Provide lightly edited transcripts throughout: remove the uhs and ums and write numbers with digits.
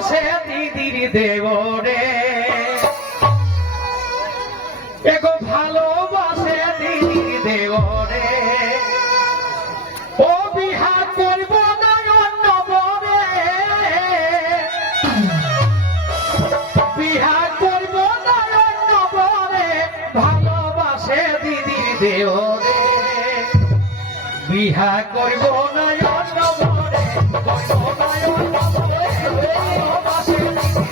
ভালোবাসে দিদির দেওরে এগো ভালোবাসে দিদির দেওরে ও বিহা করব না অন্য বরে বিহা করব না অন্য বরে ভালোবাসে দিদির দেওরে বিহা করব না অন্য বরে করব না অন্য বরে ভালোবাসে দিদির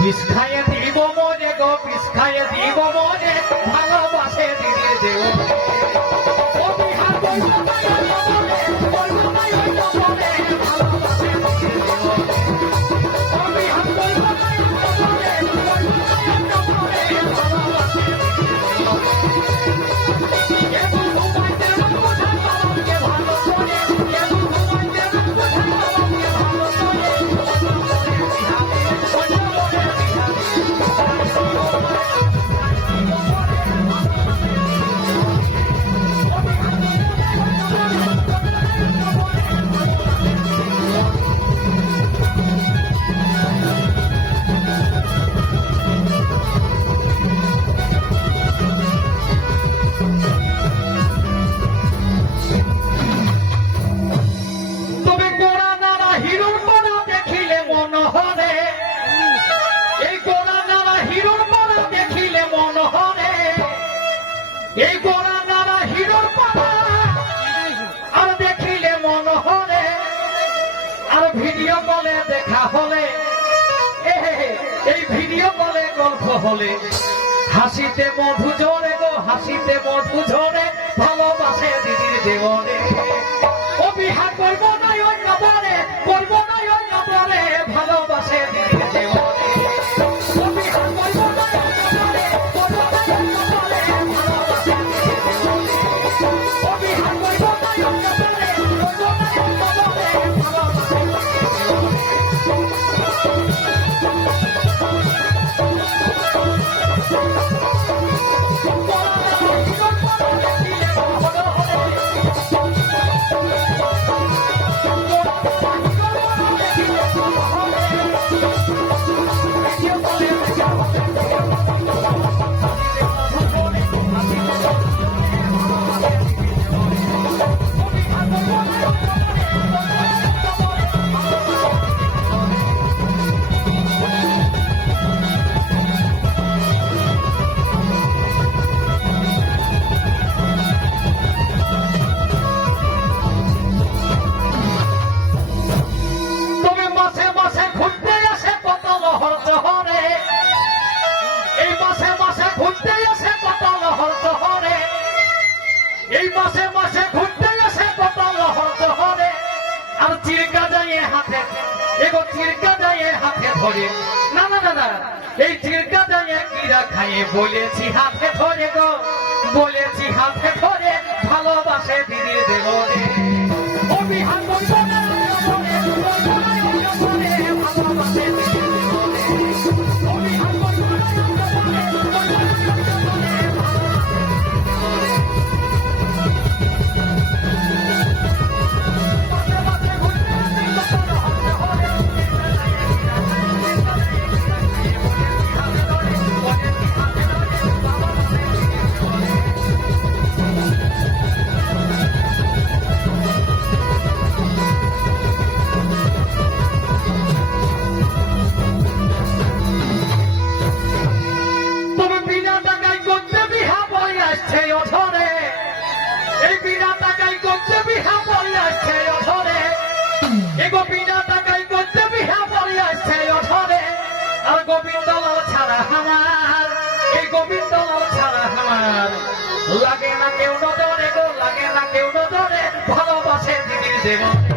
বিষ খাইয়ে দিব মনে গো বিষ খাইয়ে দিব মনে ভালোবাসে দিদির দেওরে ও বিহা করব না অন্য বরে করব না অন্য বরে ভালোবাসে দিদির দেওরে ও বিহা করব না অন্য বরে করব না অন্য বরে ভালোবাসে দিদির দেওরে এগো ঘুমাইতে না কোথায় বাবাকে ভালো করে এগো ঘুমাইতে না কোথায় বাবাকে ভালো করে এই গোড়া নারা হিরোর পাড়া আর দেখিলে মন হলে আর ভিডিও কলে দেখা হলে এই ভিডিও কলে গল্প হলে হাসিতে মধু ঝরে গো হাসিতে মধু ঝরে ভালোবাসে দিদির দেওরে ও বিহা করব না অন্য বরে করব না অন্য বরে ভালোবাসে দিদির দেওরে ও বিহা করব না অন্য বরে করব না অন্য বরে ভালোবাসে এগো চিরকা যায় হাতে ধরে না না না না এই চিরকা যায় কিরা খাইয়ে বলেছি হাতে ধরে গো বলেছি হাতে ধরে ভালোবাসে দিদির দেওরে ও বিহা করব না ভালোবাসে দিদির দেওরে ও বিহা করব না গোপীনা টাকাই করতে বিহা পড়ে আসছে অধরে আর গোবিন্দলাল ছাড়া আমার এই গোবিন্দলাল ছাড়া আমার লাগে না কেউ নজরে গো লাগে না কেউ নজরে ভালোবাসে দিদির দেব